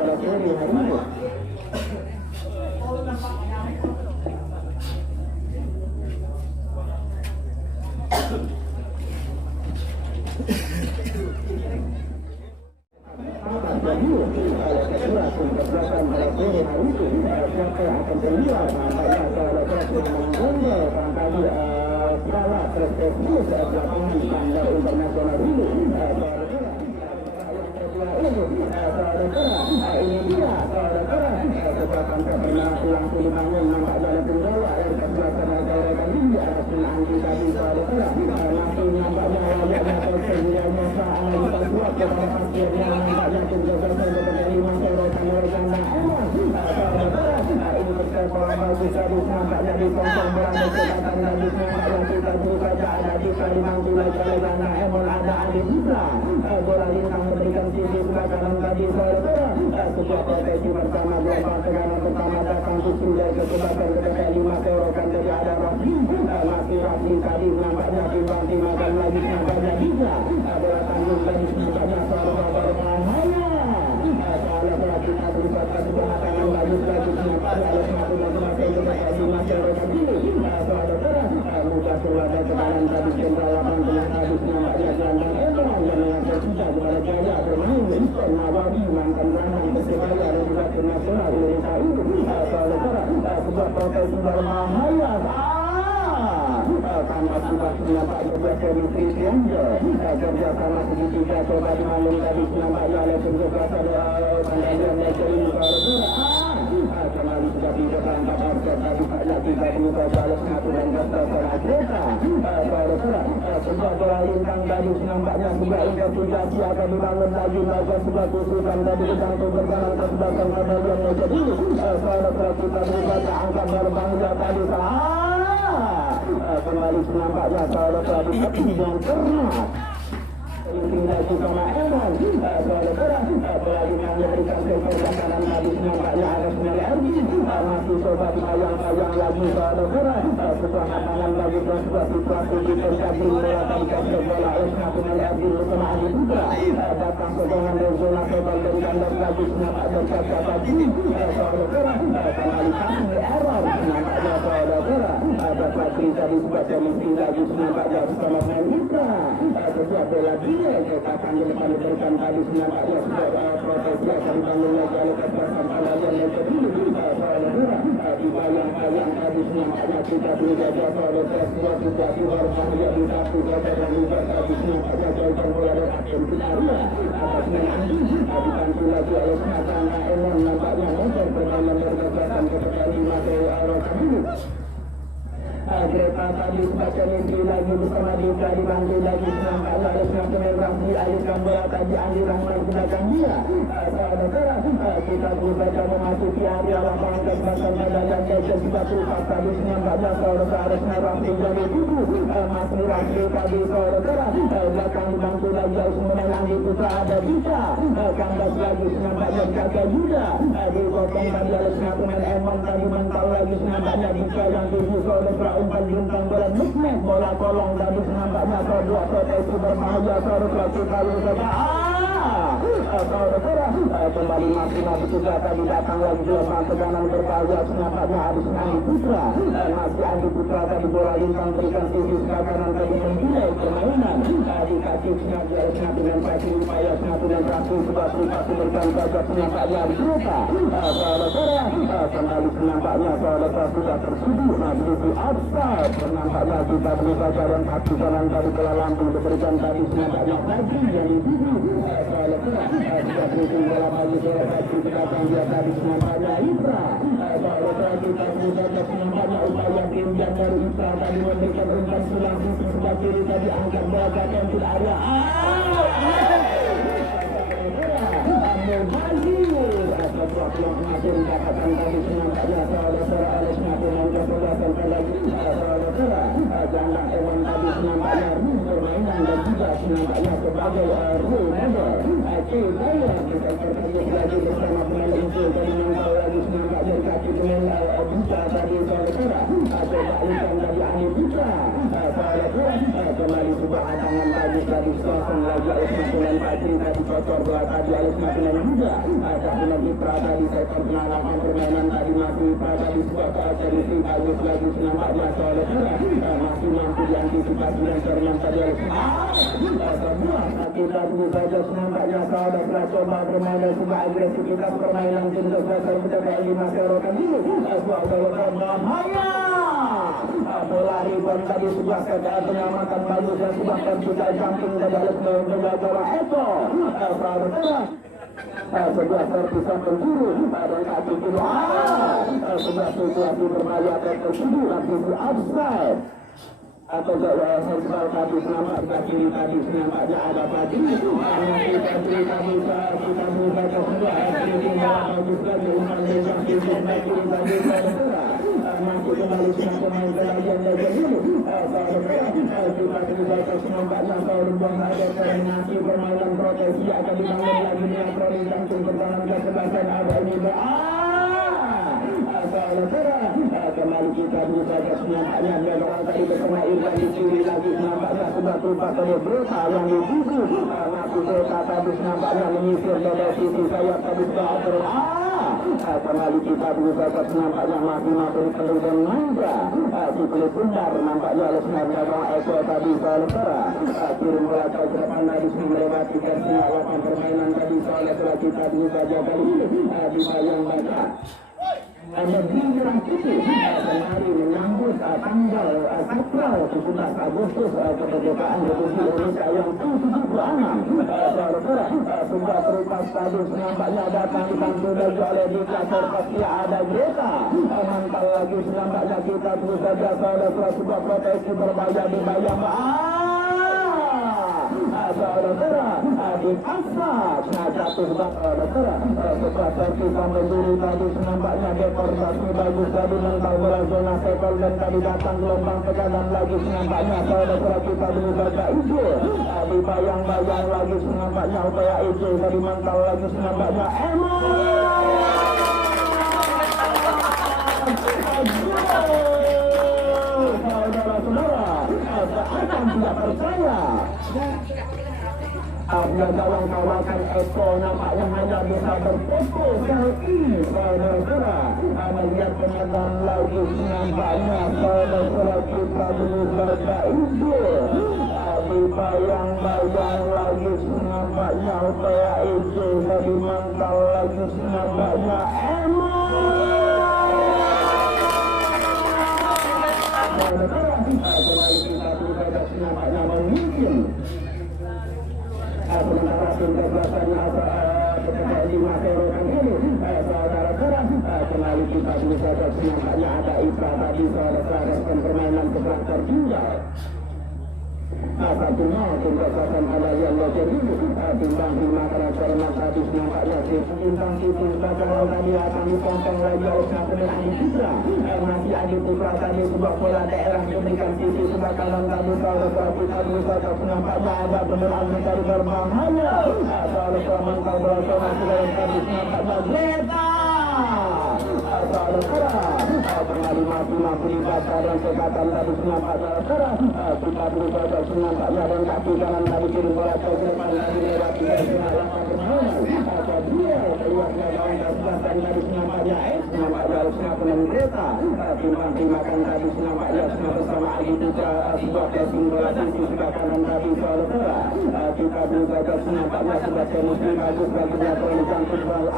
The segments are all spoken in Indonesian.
pada sore hari ini. Kembali nampaknya saudara yang pernah lagi sama Eman, saudara pelanjutan memberikan kepercayaan habis nampaknya ada sembilan masih coba ayang-ayang lagi saudara setelah tangan bagi sebuah situasi di pencabri melakukan kasih bola oleh Nasional RD bersama Adi Putra datang serangan dari zona kebal dari kandang lagi nampak berkata tadi saudara kembali kasih error nampaknya saudara ada Patri tadi sebagai mesti lagi nampaknya bersama Putra setiap bola dia katakan di depan diberikan tadi nampaknya sebuah protesi akan dibangun lagi oleh kekuasaan pelayan yang kedua saudara dibayang-bayang tadi nampaknya kita berjaga saudara sebuah situasi berbahaya di satu gajah dan juga tadi nampaknya jauhkan bola dari Argentina atas menanti dibantu lagi oleh Natana Enon nampaknya motor permainan berkekuatan kepada lima ke arah kami Greta tadi sebagai menteri lagi bersama Dika dibantu lagi nampaknya oleh Nasional Ramzi alihkan bola tadi Andi Rahman gunakan dia saudara kita berusaha memasuki area lapangan kesempatan medan dan juga tugas tadi nampaknya saudara harusnya Ramzi jadi tubuh masih Ramzi tadi saudara belakang dibantu lagi harus menang Andi Putra ada Dika kandas lagi nampaknya jaga Yuda dikotong tadi oleh Nasional Eman tadi mental lagi nampaknya Dika yang tujuh saudara umpan bintang bola movement bola kolong tadi nampaknya kedua proteksi berbahaya saudara kita berusaha saudara kembali masih juga tadi datang lagi gelombang tegangan berbahaya nampaknya habis Andi Putra masih Andi Putra tadi bola bintang berikan sisi kanan tadi memulai permainan dikasih sengaja oleh dengan pasir upaya dengan rasul sebuah privasi berikan gajah nampaknya habis Greta saudara kembali nampaknya saudara sudah tersuduh menuju outside nampaknya kita berusaha dan kaki kanan tadi bola langsung diberikan tadi nampaknya Fadri yang dituju saudara kita berhubung bola bagi bola Fadri kita panggil tadi nampaknya Ibra saudara kita berusaha nampaknya upaya game yang baru Ibra tadi memberikan umpan langsung sebelah kiri tadi angkat bola ke pentil area sesuatu yang masih dikatakan tadi nampaknya saudara oleh Nasional Kesehatan lagi saudara janda Ewan tadi nampaknya permainan dan juga nampaknya sebagai role model kita yang kita terkait lagi bersama pemain itu tadi mental lagi nampaknya kaki pemain Putra tadi saudara coba ikan dari Ani Putra saudara kembali sebuah tangan tadi tadi kosong lagi oleh Makinan Patri tadi cocok bola tadi oleh Makinan juga ada Bulan Ipra tadi sektor penalaman permainan tadi masih Ipra tadi sebuah keacarisi bagus lagi nampaknya oleh masih mampu diantisipasi dan Serman tadi oleh sebuah kita tunggu saja nampaknya saudara coba bermain sebuah agresivitas permainan untuk dasar mencapai 5 serokan dulu sebuah bola bahaya bola rebound tadi sebuah keadaan penyelamatan bagus dan sebuah terbuka jumping dari alat menjaga Eko saudara sebuah terpisah penjuru pada kaki kiri sebuah situasi berbahaya tersebut nanti di offside atau gak herbal tadi nampak kiri tadi nampaknya ada tadi kita bisa kesebuah bagus lagi umpan yang kiri tadi masih kembali dengan pemain yang dari dulu kita bisa nampaknya buang ada koordinasi permainan proteksi akan dibangun lagi dengan prodi langsung pertahanan ke sebagian ada ini kembali kita bisa nampaknya dia orang tadi bersama Irfan dicuri lagi nampaknya sudah terlupa oleh Brota yang dituju masih Brota tadi nampaknya menyisir dari sisi sayap tadi kembali kita bisa nampaknya masih perlu dan Nandra di kulit bundar nampaknya oleh Nandra Eko tadi saudara kirim bola ke depan tadi melewati garis lawan permainan tadi saudara kita bisa jaga ini dibayang baca ada bimbingan itu kemarin menyambut tanggal Sakral 17 Agustus kemerdekaan Republik Indonesia yang ke-76 saudara sudah terupas tadi nampaknya datang dibantu oleh diktator pasti ada Greta mantal lagi nampaknya kita terus saja saudara sebuah proteksi berbahaya dibayang saudara di asas jatuh saudara sebuah servis sampai dulu tadi nampaknya dekorasi bagus tadi mental bola zona sekol dan tadi datang gelombang tekanan lagi nampaknya saudara kita dulu baca hijau dibayang-bayang lagi nampaknya upaya hijau tadi mental lagi nampaknya saudara-saudara akan tidak percaya ada kawan-kawan Eko nampaknya hanya bisa berfokus kali saudara melihat penyedan lagi nampaknya saudara kita berusaha hijau dibayang-bayang lagi nampaknya upaya hijau tadi mantal lagi nampaknya saudara kembali kita berusaha nampaknya memimpin sementara tingkat biasanya ketika 5 serokan ini saudara-saudara kembali kita bisa nampaknya ada Ipra tadi saudara permainan sebelah tertinggal satunya tingkat ada yang bocor dulu timbang 5 transfer tadi nampaknya timbang kalau tadi akan dipontong lagi oleh Nasional Adi Putra masih Adi Putra tadi sebuah bola daerah diberikan sisi sebelah kanan tadi saudara kita bisa nampaknya ada beneran mencari berbahaya saudara mental bola sudah tadi nampaknya Greta saudara kembali mati dibaca dan sekatan tadi nampaknya saudara kita berusaha nampaknya dan kaki kanan tadi kirim bola ke depan tadi lewati lapangan permainan dia keluarnya lawan dan tadi nampaknya harusnya penuh Greta timbang dimakan tadi nampaknya bersama Adi Putra sebuah casing bola sisi sebelah kanan tadi saudara kita berusaha nampaknya sudah muslim bagus baginya poin jantung bola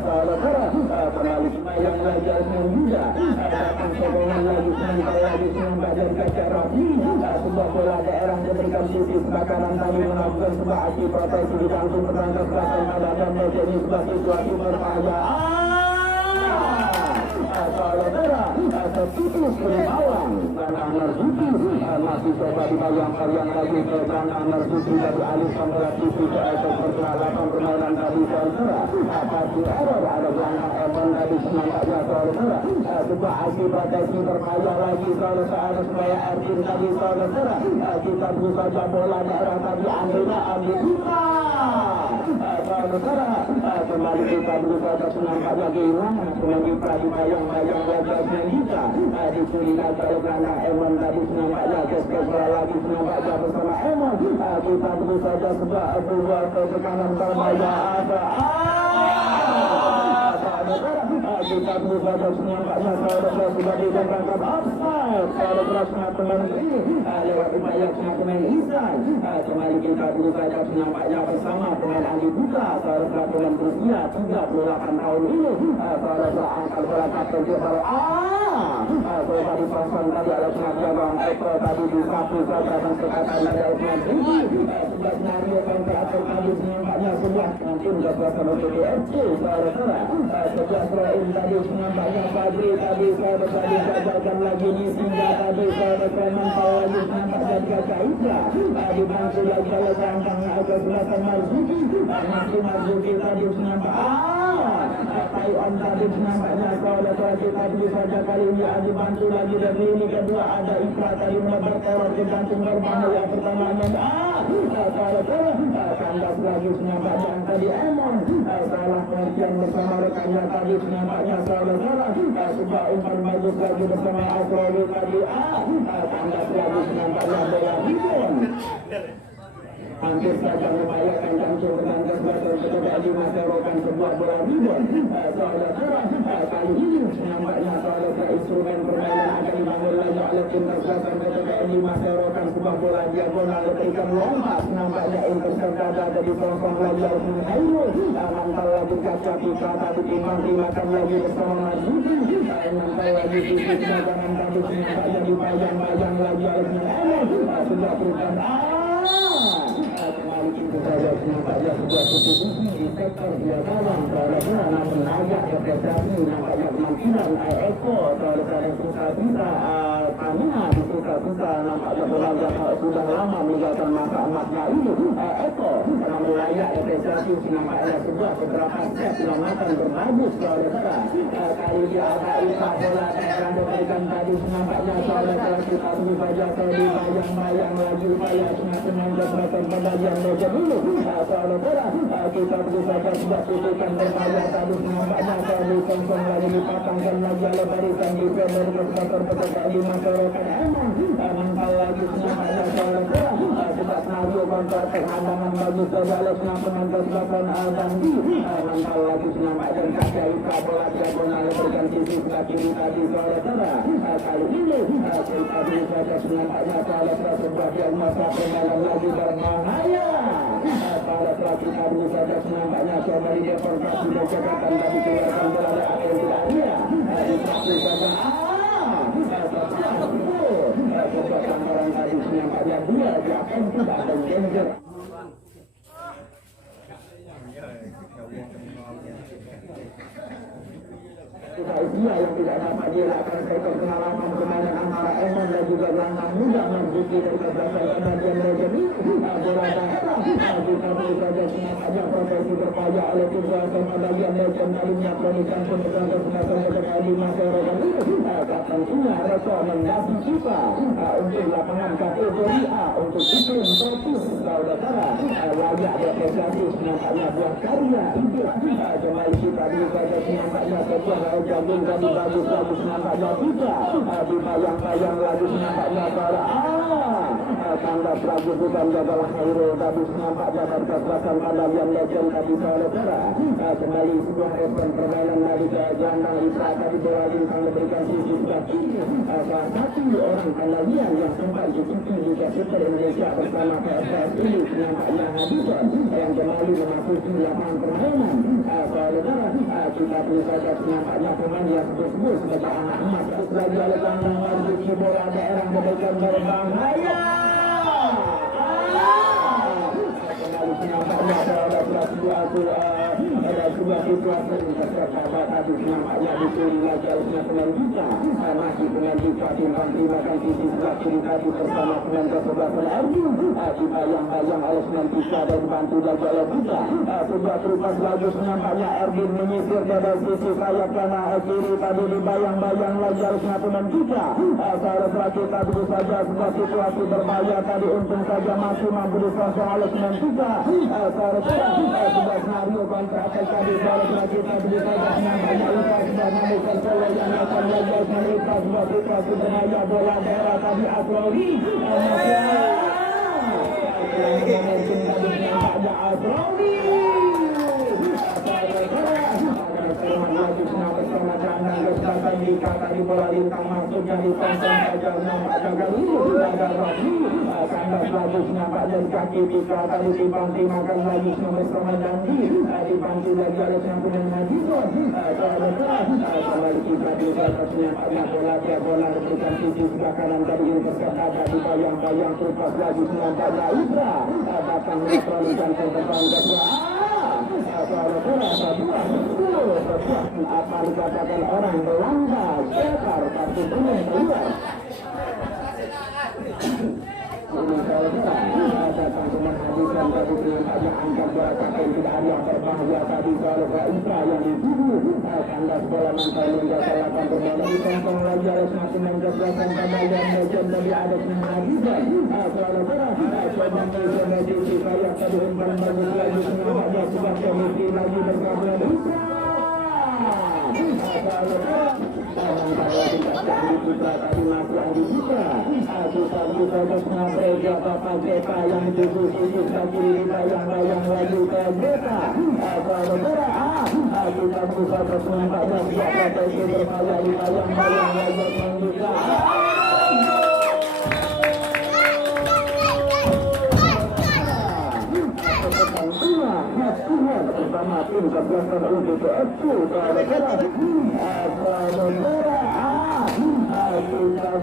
saudara kembali yang lagi muda datang sokongan lagi sampai lagi sampai dari kaca rapi sebuah bola daerah diberikan sisi sebelah kanan tadi melakukan sebuah aksi proteksi di jantung pertangkap belakang pada dan menjadi sebuah situasi berbahaya saudara terputus berbawang dan Marzuki masih coba dibayang-bayang lagi ke belakang Marzuki dari alihkan bola sisi ke pergerakan permainan tadi saudara pasti ada belakang Evan tadi nampaknya saudara sebuah aksi proteksi berbahaya lagi saudara supaya Erwin tadi saudara kita berusaha bola daerah tadi Andrina Andrina saudara. Kembali kita berusaha nampaknya kehilangan sebagai pradipayang bayang wajahnya kita dikulitkan oleh karena Emon tadi nampaknya kespera lagi nampaknya bersama Emon. Kita berusaha sebuah sebuah tekanan berbahaya ada. Kita berusaha nampaknya saudara sudah ditangkap offside. Saudara sangat teman ini lewat upaya pemain Isan. Kembali kita berusaha nampaknya bersama dengan Andi Buka. Saudara pemain berusia 38 tahun ini. Saudara angkat bola kapten kepada kalau tadi pasang tadi ada sangat jalan. Tadi di sapu saudara dan sekatan dari pemain ini. Sudah menarikan ke atas tadi nampaknya sebelah nanti sudah berasa untuk FC. Saudara sebelah Serain tadi nampaknya Fadli tadi saudara tadi gagalkan lagi ini sehingga tadi saudara mantau lagi nampaknya Kaisa dibantu lagi oleh Rangkang ke belakang Marzuki. Masih Marzuki tadi nampak Taiwan tadi nampaknya saudara kita bisa saja kali ini dibantu lagi dan ini kedua ada Ikra tadi menebar teror ke jantung berbahaya pertamanya saudara kandas lagi nampaknya tadi Emon salah pengertian bersama rekannya tadi nampaknya saudara sebuah umpan bagus lagi bersama Asroli tadi kandas lagi nampaknya bola ribon hampir saja membahayakan jantung bertanda sebagai kepada Lima Serokan sebuah bola ribon saudara kali ini nampaknya saudara instrumen permainan akan dibangun lagi oleh tim terselatan kepada Lima Serokan sebuah bola diagonal berikan lompat nampaknya interceptor ada di sosok lagi oleh Hairul mantal lagi kaca kita tadi timbang-timbangkan lagi bersama Marzuki mantal lagi fisik dagangan tadi nampaknya dibayang-bayang lagi oleh Hairul sudah berikan kembali kita saja nampaknya sebuah substitusi di sektor belakang saudara namun agak apresiasi nampaknya kemampuan Eko saudara susah-susah Tamina di susah-susah nampaknya belanja sudah lama meninggalkan masa emasnya ini Eko namun layak apresiasi nampaknya sebuah beberapa set yang akan berbagus saudara kali dia ada Ika bola yang diberikan tadi nampaknya saudara kita tunggu saja bayang-bayang lagi upaya teman-teman dan bagian meja dulu saudara kita berusaha sudah putuskan berbahaya tadi nampaknya tadi konsong lagi dipatangkan lagi oleh barisan defender berbatar pekerjaan di masyarakat Emon mental lagi nampaknya saudara sudah senario kontra terhadangan bagus dari oleh penonton sebagian Bandi mental lagi nampaknya kaca Ika bola diagonal berikan sisi sebelah kiri tadi saudara kali ini kita berusaha nampaknya saudara sebuah diagnosa permainan lagi berbahaya pada saat kita berusaha nampaknya kembali deportasi dan cekatan tadi keluarkan bola dari akhir tidak dia disaksikan kekuatan orang tadi nampaknya dia akan tidak ada danger usia yang tidak dapat dilakukan sektor pengalaman permainan antara Emon dan juga Langkang muda Marzuki dari keberatan bagian meja ini bola daerah kita berusaha nampaknya profesi berpayah oleh tim kuasa bagian meja kalinya kronikan pemegang kesempatan kepada Lima Serokan ini tentunya rekomendasi kita untuk lapangan kategori A untuk iklim tropis saudara layak apresiasi nampaknya buah karya hidup kembali kita berusaha nampaknya sebuah jagung tadi bagus nampaknya juga dibayang-bayang lagi nampaknya para kandas lagi bukan gagal Khairul tadi nampaknya berkesempatan pada yang legend tadi saudara kembali sebuah respon permainan lagi ke gelandang Isra tadi bola bintang diberikan sisi sebelah kiri salah satu orang Kanadian yang sempat diikuti juga Super Indonesia bersama PSS ini nampaknya Hadison yang kembali memasuki lapangan permainan saudara kita berusaha nampaknya pemain yang sebut sebagai anak emas lagi oleh gelandang Marzuki bola daerah memberikan berbahaya kembali nampaknya saudara sebuah situasi terserah tadi nampaknya dicuri lagi harusnya pemain kita masih pemain kita timbang-timbangkan sisi sebelah kiri tadi bersama pemain ke sebelah Erdi dibayang-bayang oleh pemain kita dan dibantu lagi oleh kita sebuah terupas bagus nampaknya Erdi menyisir dari sisi sayap kanan kiri tadi dibayang-bayang lagi harusnya pemain kita seharusnya kita dulu saja sebuah situasi berbahaya tadi untung saja masih mampu disosong oleh pemain kita seharusnya sebuah senario kontra attack tadi seharusnya kita dulu saja nampaknya lupa sudah menemukan bola yang akan lagi menemukan sebuah situasi berbahaya bola daerah tadi Asrawi nampaknya Asrawi tadi bola lintang masuknya di kantong saja nampaknya kali ini ada Rafi kandas bagus nampaknya di kaki Tika tadi timbang-timbangkan lagi sama Dandi dibantu lagi oleh Sampunan Madison kembali kita di atas nampaknya bola dia bola diberikan sisi sebelah kanan dari Universitas ada dibayang-bayang terlepas lagi nampaknya Ibra datang menetralikan ke depan apa dikatakan orang Belanda Cekar kartu kuning keluar datang menghabiskan tadi yang angkat bola kaki tidak ada yang berbahaya tadi kalau Ibra yang dituju kandas bola mantai menjatuhkan berbahaya di kantong lagi oleh semakin menjatuhkan pada yang legend dari ada menghabiskan kalau coba medisi kayak tadi umpan bagus lagi semuanya sudah kemisi lagi bergabung tadi masih Andi Putra kita terusnya Prega Bapak Jeka yang disusun lagi bayang-bayang lagi ke Jeka kita bisa terus nampaknya siapa itu berbahaya di bayang-bayang lagi menjuga bersama tim kesehatan untuk FC saudara kita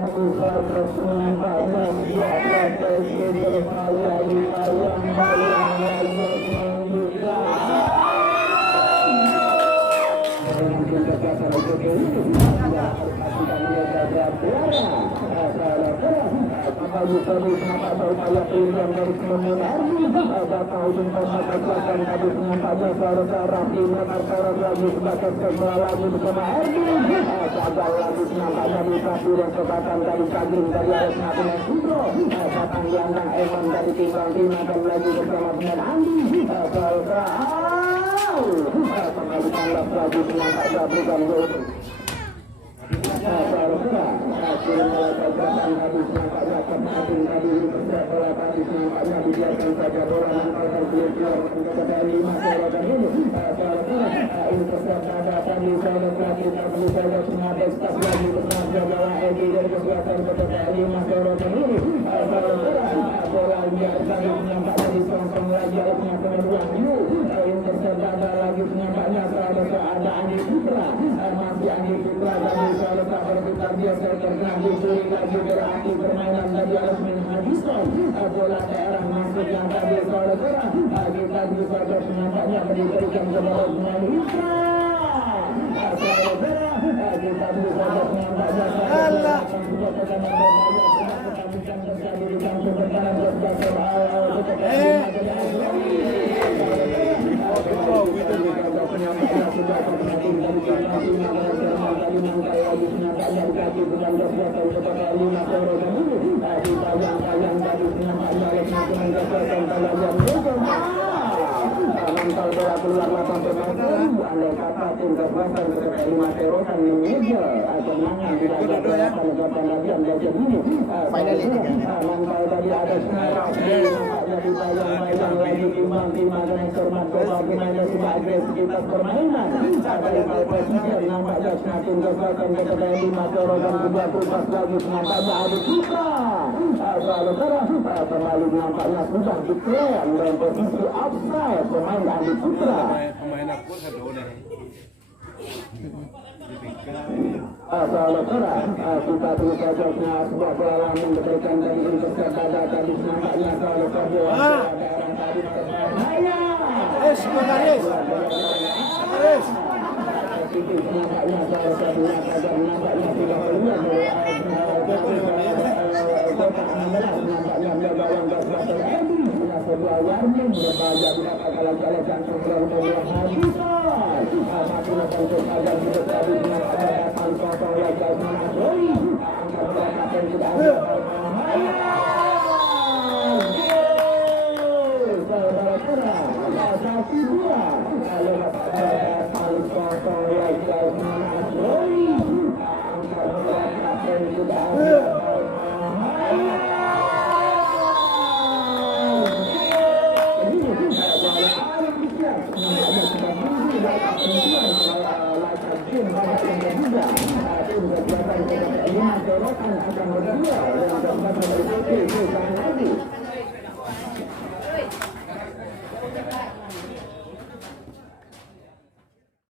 bisa terus nampaknya siapa itu berbahaya di bayang-bayang lagi menjuga Kembali terus nampaknya upaya pilihan dari kemenangan datang ujung tomat kekuatan tadi nampaknya seharusnya Rafi menakar lagi sebagai sebelah lagi bersama Erdi gagal lagi nampaknya dikasih dan kekuatan dari Kaging dari Aresna pemain Sudro datang gelandang Eman dari timbang-timbangkan lagi bersama pemain Andi seharusnya kembali kandas lagi nampaknya bukan gol seharusnya hasil melakukan habis nampaknya kepatin tadi bola tadi nampaknya dibiarkan saja bola nampaknya keluar kepada 5 serangan ini seharusnya Universitas ada tadi seharusnya kita perlu saja menghadap staf lagi bersama Jawa Edi dari kekuatan kepada 5 serangan ini seharusnya bola yang tadi nampaknya disonsong lagi oleh pemain Wahyu Universitas ada lagi nampaknya seharusnya ada Andi Putra masih Andi Putra dan seharusnya berputar biasa terganggu suri lagi berarti permainan dari Alasmin Hadison bola daerah masuk yang tadi seharusnya kita bisa terus nampaknya diberikan kepada pemain Ibra seharusnya kita bisa terus nampaknya akan juga pertandingan berbahaya pertandingan terjadi di kampung bertahan berdasar awal mental bola keluar lapang bermain andai kata tim kekuatan kepada 5 serokan menyejar kemenangan tidak ada penegatan lagi anda jadi mental tadi ada senarai nampaknya dibayang-bayang lagi timbang-timbang dengan cermat bola pemainnya sudah agresivitas permainan dari Presiden nampaknya semakin kekuatan kepada 5 serokan kedua kupas lagi nampaknya ada kita saudara kembali nampaknya sudah diklaim dalam posisi offside pemain Andi Putra pemain aku satu udah saudara kita terus saja sebuah bola langsung diberikan dari Universitas Dada tadi nampaknya saudara bola daerah tadi berbahaya sebenarnya nampaknya kalau kedua pada nampaknya tidak melihat kotak 16 nampaknya melawan Kabupaten Edi sebuah warning berbahaya dapat kalau jantung belah habitat masih untuk agar hidup tadi nampaknya datang kosong lagi menasoi angka berapa sudah ada akan